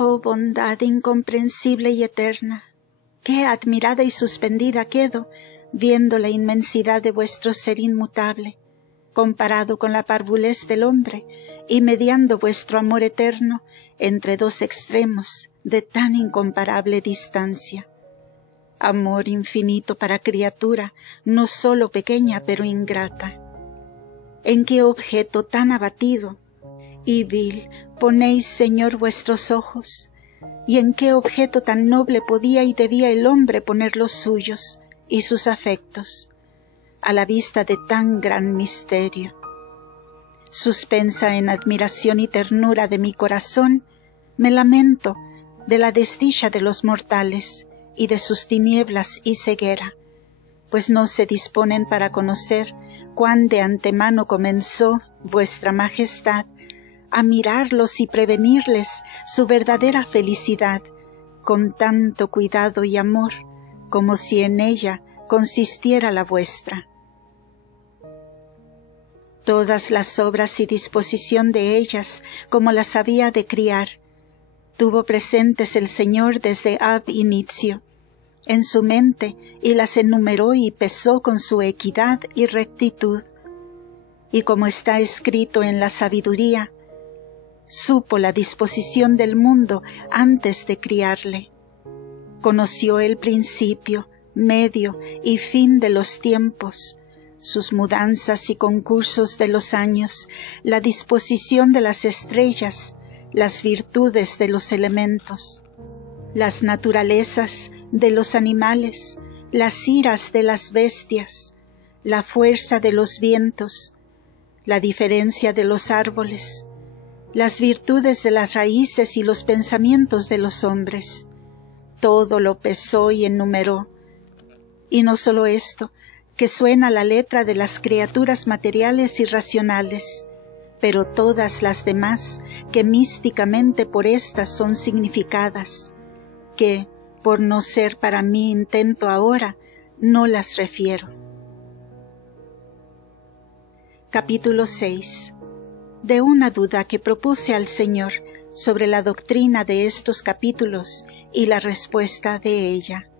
Oh bondad incomprensible y eterna, qué admirada y suspendida quedo, viendo la inmensidad de vuestro ser inmutable, comparado con la parvulez del hombre, y mediando vuestro amor eterno entre dos extremos de tan incomparable distancia. Amor infinito para criatura, no sólo pequeña pero ingrata. ¿En qué objeto tan abatido y vil ponéis, Señor, vuestros ojos? ¿Y en qué objeto tan noble podía y debía el hombre poner los suyos y sus afectos, a la vista de tan gran misterio? Suspensa en admiración y ternura de mi corazón, me lamento de la desdicha de los mortales y de sus tinieblas y ceguera, pues no se disponen para conocer cuán de antemano comenzó vuestra majestad a mirarlos y prevenirles su verdadera felicidad, con tanto cuidado y amor, como si en ella consistiera la vuestra. Todas las obras y disposición de ellas, como las había de criar, tuvo presentes el Señor desde ab inicio, en su mente, y las enumeró y pesó con su equidad y rectitud. Y como está escrito en la sabiduría, supo la disposición del mundo antes de criarle. Conoció el principio, medio y fin de los tiempos, sus mudanzas y concursos de los años, la disposición de las estrellas, las virtudes de los elementos, las naturalezas de los animales, las iras de las bestias, la fuerza de los vientos, la diferencia de los árboles, las virtudes de las raíces y los pensamientos de los hombres. Todo lo pesó y enumeró. Y no solo esto, que suena la letra de las criaturas materiales y racionales, pero todas las demás que místicamente por éstas son significadas, que, por no ser para mí intento ahora, no las refiero. Capítulo 6. De una duda que propuse al Señor sobre la doctrina de estos capítulos y la respuesta de ella.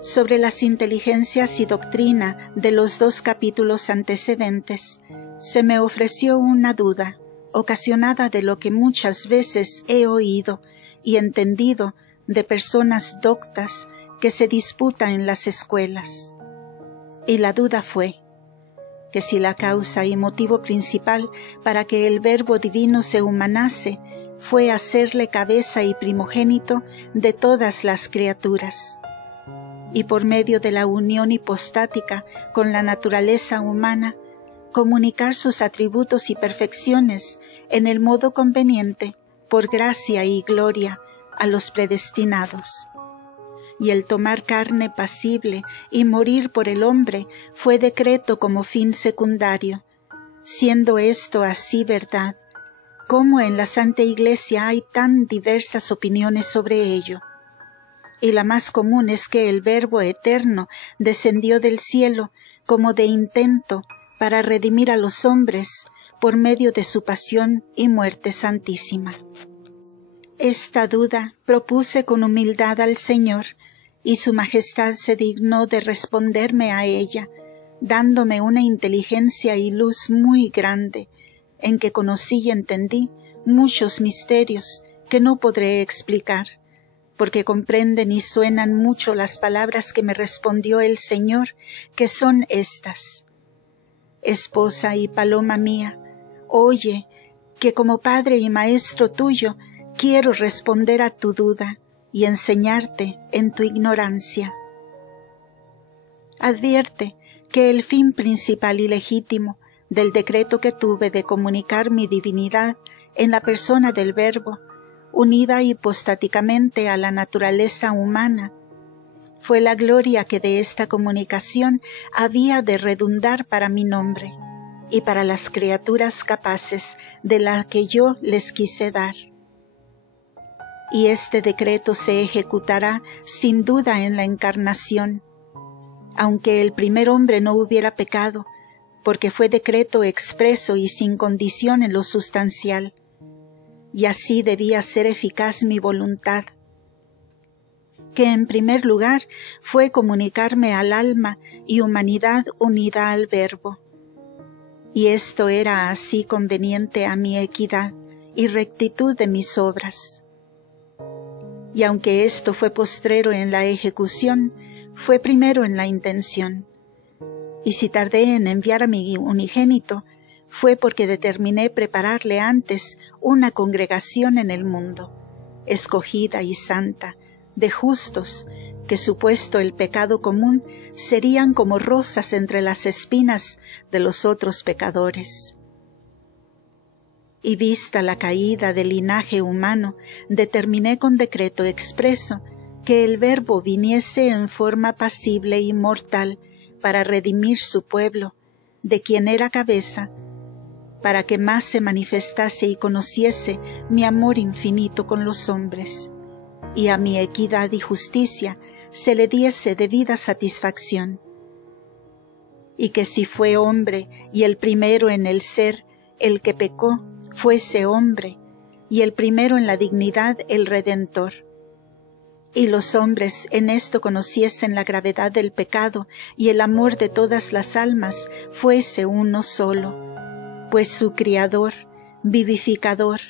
Sobre las inteligencias y doctrina de los 2 capítulos antecedentes, se me ofreció una duda, ocasionada de lo que muchas veces he oído y entendido de personas doctas que se disputan en las escuelas. Y la duda fue que si la causa y motivo principal para que el Verbo divino se humanase fue hacerle cabeza y primogénito de todas las criaturas, y por medio de la unión hipostática con la naturaleza humana, comunicar sus atributos y perfecciones en el modo conveniente, por gracia y gloria, a los predestinados. Y el tomar carne pasible y morir por el hombre fue decreto como fin secundario, siendo esto así verdad, como en la Santa Iglesia hay tan diversas opiniones sobre ello. Y la más común es que el Verbo eterno descendió del cielo como de intento para redimir a los hombres por medio de su pasión y muerte santísima. Esta duda propuse con humildad al Señor, y su majestad se dignó de responderme a ella, dándome una inteligencia y luz muy grande, en que conocí y entendí muchos misterios que no podré explicar, porque comprenden y suenan mucho las palabras que me respondió el Señor, que son estas: Esposa y paloma mía, oye, que como Padre y Maestro tuyo, quiero responder a tu duda y enseñarte en tu ignorancia. Advierte que el fin principal y legítimo del decreto que tuve de comunicar mi divinidad en la persona del Verbo, unida hipostáticamente a la naturaleza humana, fue la gloria que de esta comunicación había de redundar para mi nombre y para las criaturas capaces de la que yo les quise dar. Y este decreto se ejecutará sin duda en la encarnación, aunque el primer hombre no hubiera pecado, porque fue decreto expreso y sin condición en lo sustancial. y así debía ser eficaz mi voluntad, que en primer lugar fue comunicarme al alma y humanidad unida al Verbo. Y esto era así conveniente a mi equidad y rectitud de mis obras. Y aunque esto fue postrero en la ejecución, fue primero en la intención. Y si tardé en enviar a mi unigénito, fue porque determiné prepararle antes una congregación en el mundo, escogida y santa, de justos, que supuesto el pecado común, serían como rosas entre las espinas de los otros pecadores. Y vista la caída del linaje humano, determiné con decreto expreso que el Verbo viniese en forma pasible y mortal para redimir su pueblo, de quien era cabeza, para que más se manifestase y conociese mi amor infinito con los hombres, y a mi equidad y justicia se le diese debida satisfacción. Y que si fue hombre y el primero en el ser, el que pecó, fuese hombre, y el primero en la dignidad el Redentor. Y los hombres en esto conociesen la gravedad del pecado y el amor de todas las almas fuese uno solo, pues su Criador, vivificador,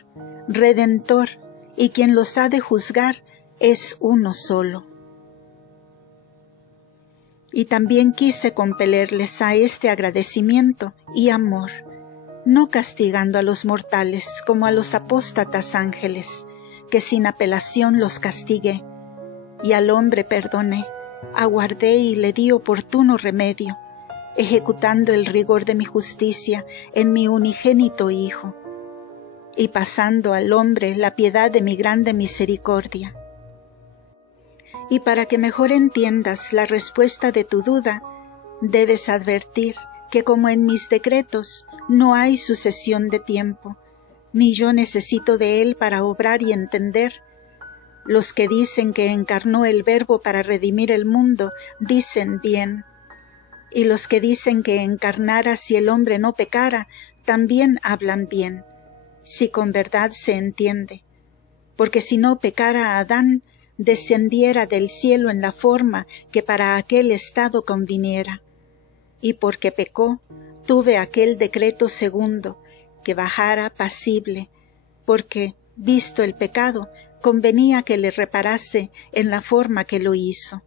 Redentor, y quien los ha de juzgar es uno solo. Y también quise compelerles a este agradecimiento y amor, no castigando a los mortales como a los apóstatas ángeles, que sin apelación los castigué, y al hombre perdoné, aguardé y le di oportuno remedio, ejecutando el rigor de mi justicia en mi unigénito Hijo, y pasando al hombre la piedad de mi grande misericordia. Y para que mejor entiendas la respuesta de tu duda, debes advertir que como en mis decretos no hay sucesión de tiempo, ni yo necesito de él para obrar y entender. Los que dicen que encarnó el Verbo para redimir el mundo, dicen bien. Y los que dicen que encarnara si el hombre no pecara, también hablan bien, si con verdad se entiende. Porque si no pecara Adán, descendiera del cielo en la forma que para aquel estado conviniera. Y porque pecó, tuve aquel decreto segundo, que bajara pasible, porque, visto el pecado, convenía que le reparase en la forma que lo hizo.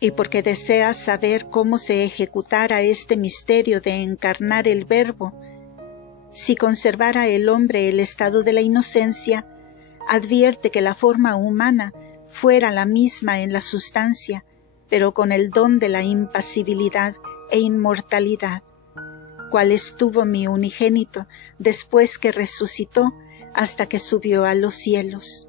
Y porque desea saber cómo se ejecutara este misterio de encarnar el Verbo, si conservara el hombre el estado de la inocencia, advierte que la forma humana fuera la misma en la sustancia, pero con el don de la impasibilidad e inmortalidad, cual estuvo mi unigénito después que resucitó hasta que subió a los cielos.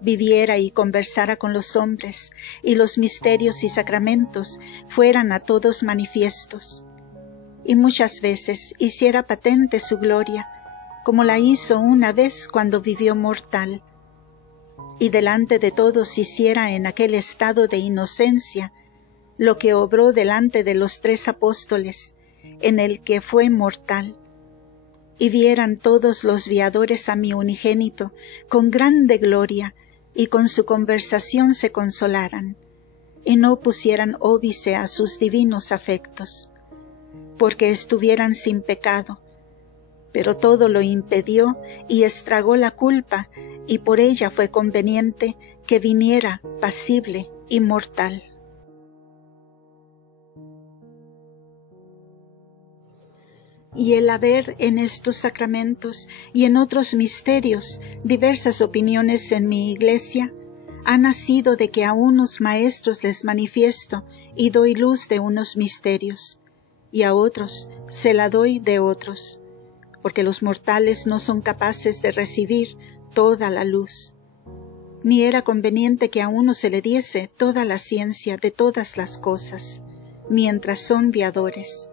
Viviera y conversara con los hombres, y los misterios y sacramentos fueran a todos manifiestos. Y muchas veces hiciera patente su gloria, como la hizo una vez cuando vivió mortal, y delante de todos hiciera en aquel estado de inocencia lo que obró delante de los 3 apóstoles, en el que fue mortal, y vieran todos los viadores a mi unigénito con grande gloria, y con su conversación se consolaran, y no pusieran óbice a sus divinos afectos, porque estuvieran sin pecado, pero todo lo impedió y estragó la culpa, y por ella fue conveniente que viniera pasible y mortal. Y el haber en estos sacramentos y en otros misterios diversas opiniones en mi Iglesia, ha nacido de que a unos maestros les manifiesto y doy luz de unos misterios, y a otros se la doy de otros, porque los mortales no son capaces de recibir toda la luz. Ni era conveniente que a uno se le diese toda la ciencia de todas las cosas, mientras son viadores,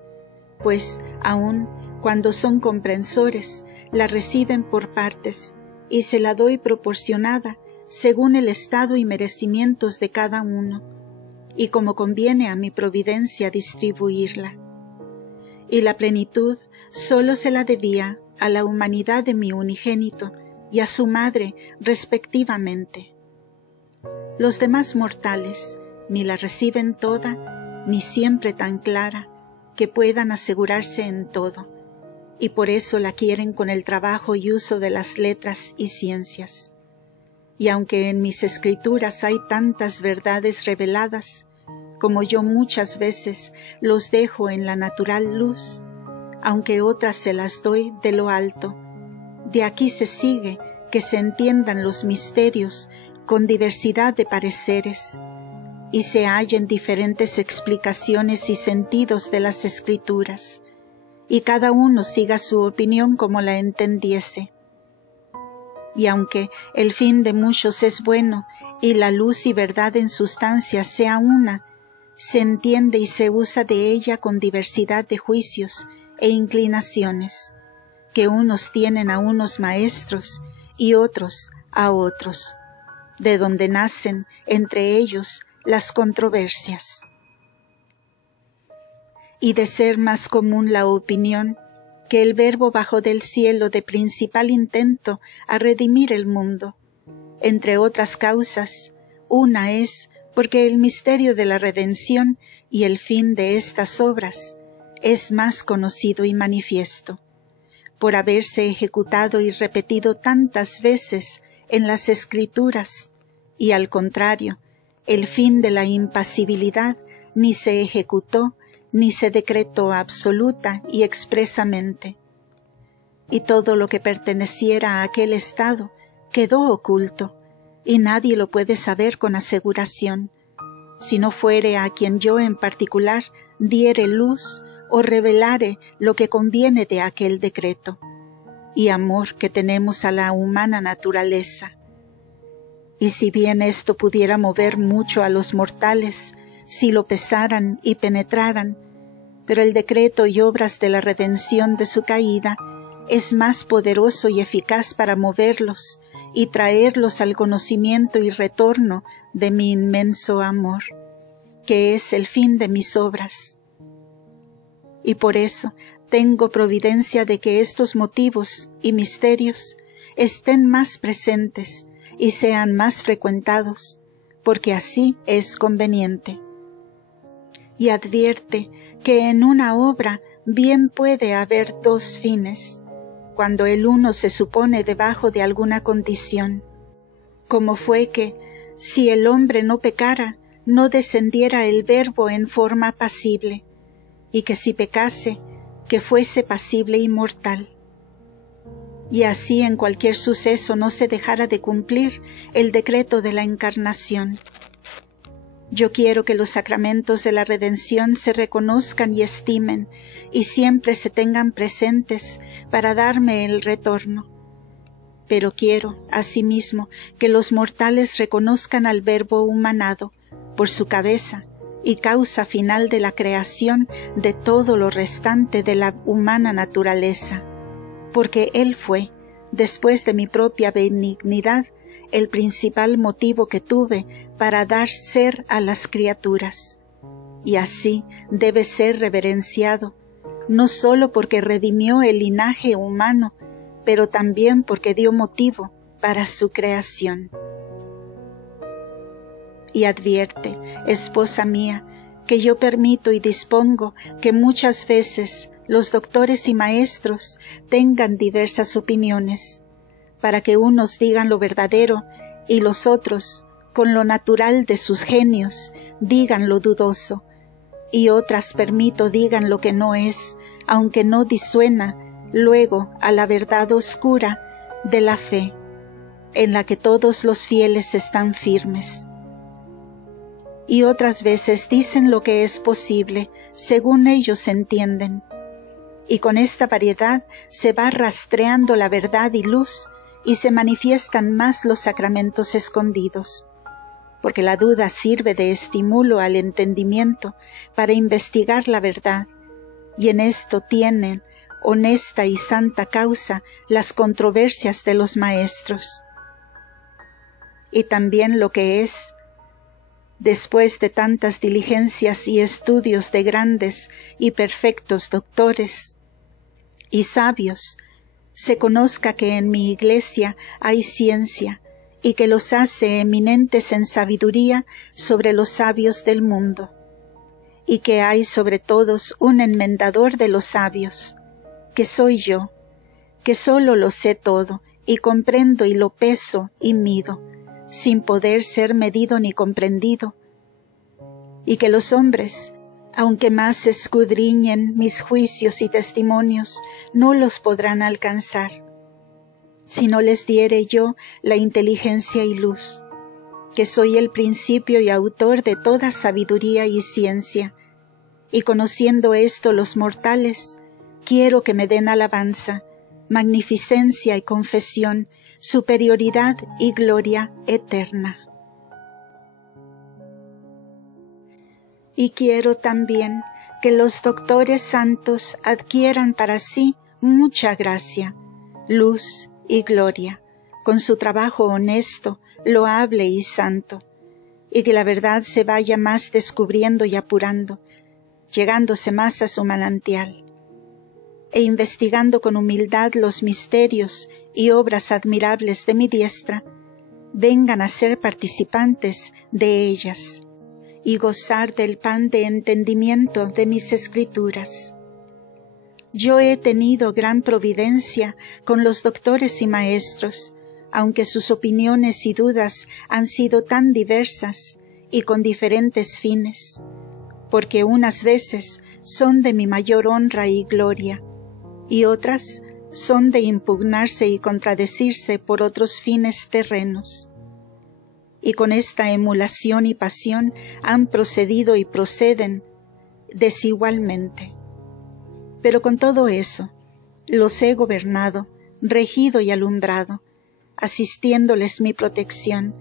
pues aun cuando son comprensores, la reciben por partes, y se la doy proporcionada según el estado y merecimientos de cada uno, y como conviene a mi providencia distribuirla. Y la plenitud sólo se la debía a la humanidad de mi unigénito, y a su madre respectivamente. Los demás mortales ni la reciben toda, ni siempre tan clara, que puedan asegurarse en todo, y por eso la quieren con el trabajo y uso de las letras y ciencias. Y aunque en mis escrituras hay tantas verdades reveladas, como yo muchas veces los dejo en la natural luz, aunque otras se las doy de lo alto, de aquí se sigue que se entiendan los misterios con diversidad de pareceres, y se hallen diferentes explicaciones y sentidos de las escrituras, y cada uno siga su opinión como la entendiese. Y aunque el fin de muchos es bueno, y la luz y verdad en sustancia sea una, se entiende y se usa de ella con diversidad de juicios e inclinaciones, que unos tienen a unos maestros y otros a otros, de donde nacen entre ellos las controversias. Y de ser más común la opinión, que el Verbo bajó del cielo de principal intento a redimir el mundo. Entre otras causas, una es porque el misterio de la redención y el fin de estas obras es más conocido y manifiesto, por haberse ejecutado y repetido tantas veces en las Escrituras, y al contrario, el fin de la impasibilidad ni se ejecutó ni se decretó absoluta y expresamente, y todo lo que perteneciera a aquel estado quedó oculto, y nadie lo puede saber con aseguración, si no fuere a quien yo en particular diere luz o revelare lo que conviene de aquel decreto, y amor que tenemos a la humana naturaleza. Y si bien esto pudiera mover mucho a los mortales, si lo pesaran y penetraran, pero el decreto y obras de la redención de su caída es más poderoso y eficaz para moverlos y traerlos al conocimiento y retorno de mi inmenso amor, que es el fin de mis obras. Y por eso tengo providencia de que estos motivos y misterios estén más presentes y sean más frecuentados, porque así es conveniente. Y advierte que en una obra bien puede haber dos fines, cuando el uno se supone debajo de alguna condición, como fue que, si el hombre no pecara, no descendiera el Verbo en forma apacible, y que si pecase, que fuese pasible y mortal. Y así en cualquier suceso no se dejara de cumplir el decreto de la encarnación. Yo quiero que los sacramentos de la redención se reconozcan y estimen, y siempre se tengan presentes para darme el retorno. Pero quiero, asimismo, que los mortales reconozcan al Verbo humanado, por su cabeza, y causa final de la creación de todo lo restante de la humana naturaleza, porque Él fue, después de mi propia benignidad, el principal motivo que tuve para dar ser a las criaturas, y así debe ser reverenciado, no sólo porque redimió el linaje humano, pero también porque dio motivo para su creación. Y advierte, esposa mía, que yo permito y dispongo que muchas veces los doctores y maestros tengan diversas opiniones, para que unos digan lo verdadero y los otros, con lo natural de sus genios, digan lo dudoso, y otras permito digan lo que no es, aunque no disuena luego a la verdad oscura de la fe, en la que todos los fieles están firmes. Y otras veces dicen lo que es posible, según ellos entienden, y con esta variedad se va rastreando la verdad y luz, y se manifiestan más los sacramentos escondidos, porque la duda sirve de estímulo al entendimiento para investigar la verdad, y en esto tienen honesta y santa causa las controversias de los maestros. Y también lo que es, después de tantas diligencias y estudios de grandes y perfectos doctores y sabios, se conozca que en mi iglesia hay ciencia, y que los hace eminentes en sabiduría sobre los sabios del mundo, y que hay sobre todos un enmendador de los sabios, que soy yo, que solo lo sé todo, y comprendo y lo peso y mido, sin poder ser medido ni comprendido, y que los hombres, aunque más escudriñen mis juicios y testimonios, no los podrán alcanzar, si no les diere yo la inteligencia y luz, que soy el principio y autor de toda sabiduría y ciencia, y conociendo esto los mortales, quiero que me den alabanza, magnificencia y confesión, superioridad y gloria eterna. Y quiero también que los doctores santos adquieran para sí mucha gracia, luz y gloria, con su trabajo honesto, loable y santo, y que la verdad se vaya más descubriendo y apurando, llegándose más a su manantial, e investigando con humildad los misterios y obras admirables de mi diestra, vengan a ser participantes de ellas, y gozar del pan de entendimiento de mis escrituras. Yo he tenido gran providencia con los doctores y maestros, aunque sus opiniones y dudas han sido tan diversas y con diferentes fines, porque unas veces son de mi mayor honra y gloria, y otras son de impugnarse y contradecirse por otros fines terrenos. Y con esta emulación y pasión han procedido y proceden desigualmente. Pero con todo eso, los he gobernado, regido y alumbrado, asistiéndoles mi protección,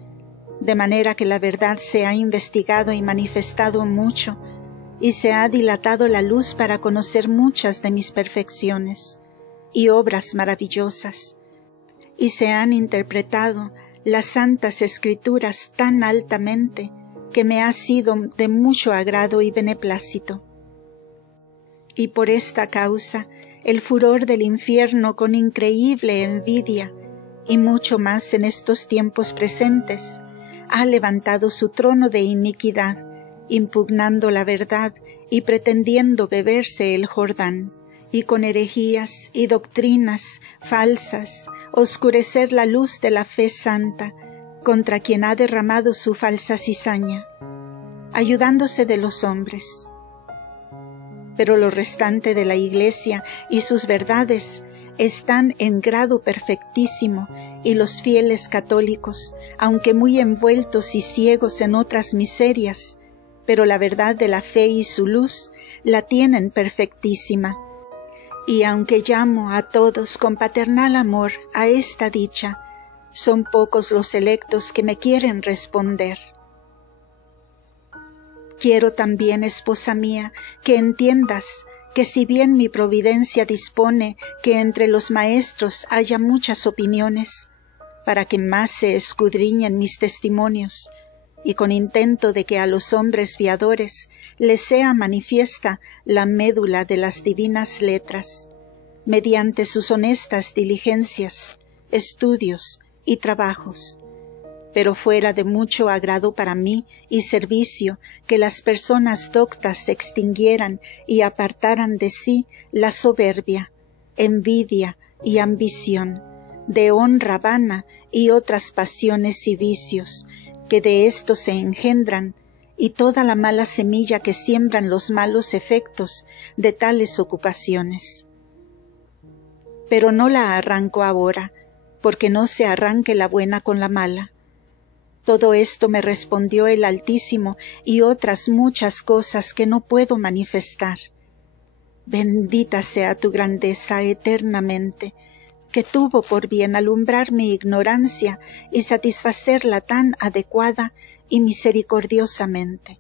de manera que la verdad se ha investigado y manifestado mucho, y se ha dilatado la luz para conocer muchas de mis perfecciones y obras maravillosas, y se han interpretado las santas escrituras tan altamente que me ha sido de mucho agrado y beneplácito. Y por esta causa el furor del infierno con increíble envidia, y mucho más en estos tiempos presentes, ha levantado su trono de iniquidad, impugnando la verdad y pretendiendo beberse el Jordán, y con herejías y doctrinas falsas oscurecer la luz de la fe santa contra quien ha derramado su falsa cizaña, ayudándose de los hombres. Pero lo restante de la Iglesia y sus verdades están en grado perfectísimo, y los fieles católicos, aunque muy envueltos y ciegos en otras miserias, pero la verdad de la fe y su luz la tienen perfectísima. Y aunque llamo a todos con paternal amor a esta dicha, son pocos los electos que me quieren responder. Quiero también, esposa mía, que entiendas que si bien mi providencia dispone que entre los maestros haya muchas opiniones, para que más se escudriñen mis testimonios, y con intento de que a los hombres viadores les sea manifiesta la médula de las divinas letras, mediante sus honestas diligencias, estudios y trabajos, pero fuera de mucho agrado para mí y servicio que las personas doctas se extinguieran y apartaran de sí la soberbia, envidia y ambición, de honra vana y otras pasiones y vicios, que de esto se engendran, y toda la mala semilla que siembran los malos efectos de tales ocupaciones. Pero no la arranco ahora, porque no se arranque la buena con la mala. Todo esto me respondió el Altísimo y otras muchas cosas que no puedo manifestar. Bendita sea tu grandeza eternamente, que tuvo por bien alumbrar mi ignorancia y satisfacerla tan adecuada y misericordiosamente,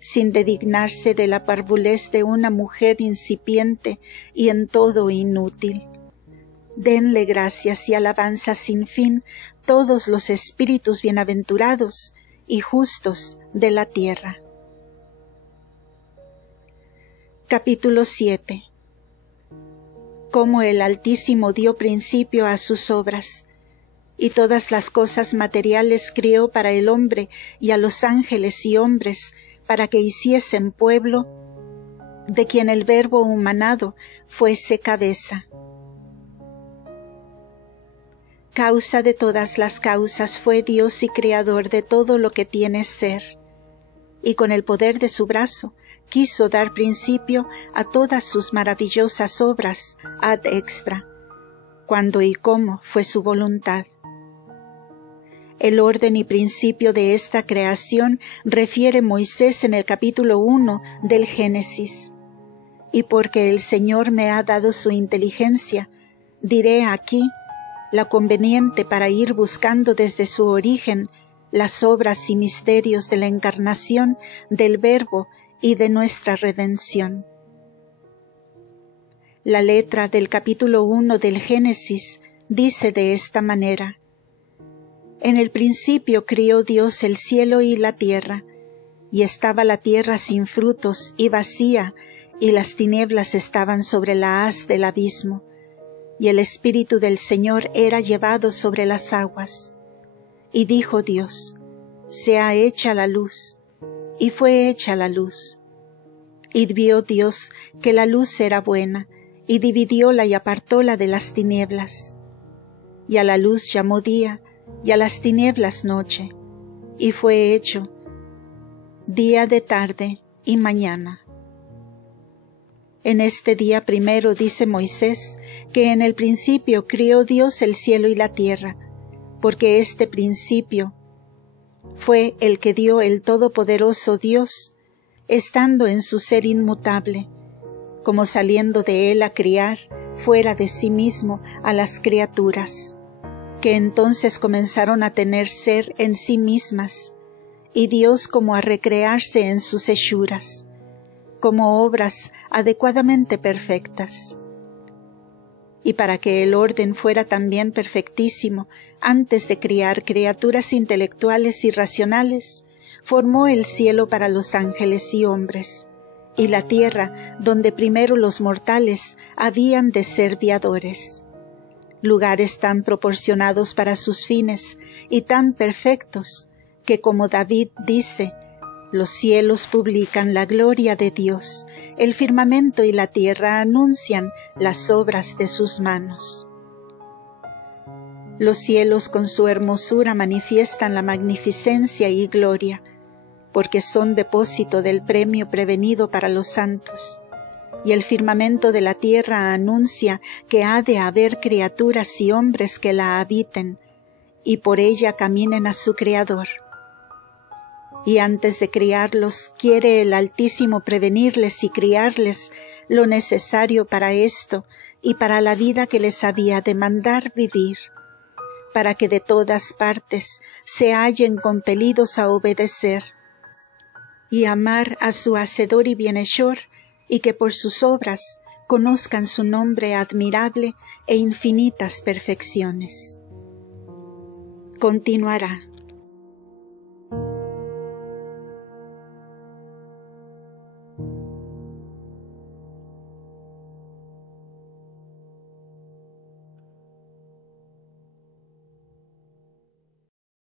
sin dedignarse de la parvulez de una mujer incipiente y en todo inútil. Denle gracias y alabanzas sin fin todos los espíritus bienaventurados y justos de la tierra. Capítulo 7. cómo el Altísimo dio principio a sus obras, y todas las cosas materiales crió para el hombre y a los ángeles y hombres, para que hiciesen pueblo, de quien el Verbo humanado fuese cabeza. Causa de todas las causas fue Dios y creador de todo lo que tiene ser, y con el poder de su brazo quiso dar principio a todas sus maravillosas obras ad extra, cuando y cómo fue su voluntad. El orden y principio de esta creación refiere Moisés en el capítulo 1 del Génesis. Y porque el Señor me ha dado su inteligencia, diré aquí la conveniente para ir buscando desde su origen las obras y misterios de la encarnación del Verbo y de nuestra redención. La letra del capítulo 1 del Génesis dice de esta manera: En el principio crió Dios el cielo y la tierra, y estaba la tierra sin frutos y vacía, y las tinieblas estaban sobre la haz del abismo, y el Espíritu del Señor era llevado sobre las aguas. Y dijo Dios: sea hecha la luz, y fue hecha la luz. Y vio Dios que la luz era buena, y dividióla y apartóla de las tinieblas. Y a la luz llamó día, y a las tinieblas noche, y fue hecho día de tarde y mañana. En este día primero dice Moisés que en el principio crió Dios el cielo y la tierra, porque este principio fue el que dio el Todopoderoso Dios, estando en su ser inmutable, como saliendo de él a criar fuera de sí mismo a las criaturas, que entonces comenzaron a tener ser en sí mismas, y Dios como a recrearse en sus hechuras, como obras adecuadamente perfectas. Y para que el orden fuera también perfectísimo, antes de criar criaturas intelectuales y racionales, formó el cielo para los ángeles y hombres, y la tierra donde primero los mortales habían de ser viadores. Lugares tan proporcionados para sus fines y tan perfectos, que como David dice, los cielos publican la gloria de Dios, el firmamento y la tierra anuncian las obras de sus manos. Los cielos con su hermosura manifiestan la magnificencia y gloria, porque son depósito del premio prevenido para los santos, y el firmamento de la tierra anuncia que ha de haber criaturas y hombres que la habiten, y por ella caminen a su Creador. Y antes de criarlos, quiere el Altísimo prevenirles y criarles lo necesario para esto y para la vida que les había de mandar vivir, para que de todas partes se hallen compelidos a obedecer y amar a su Hacedor y Bienhechor, y que por sus obras conozcan su nombre admirable e infinitas perfecciones. Continuará.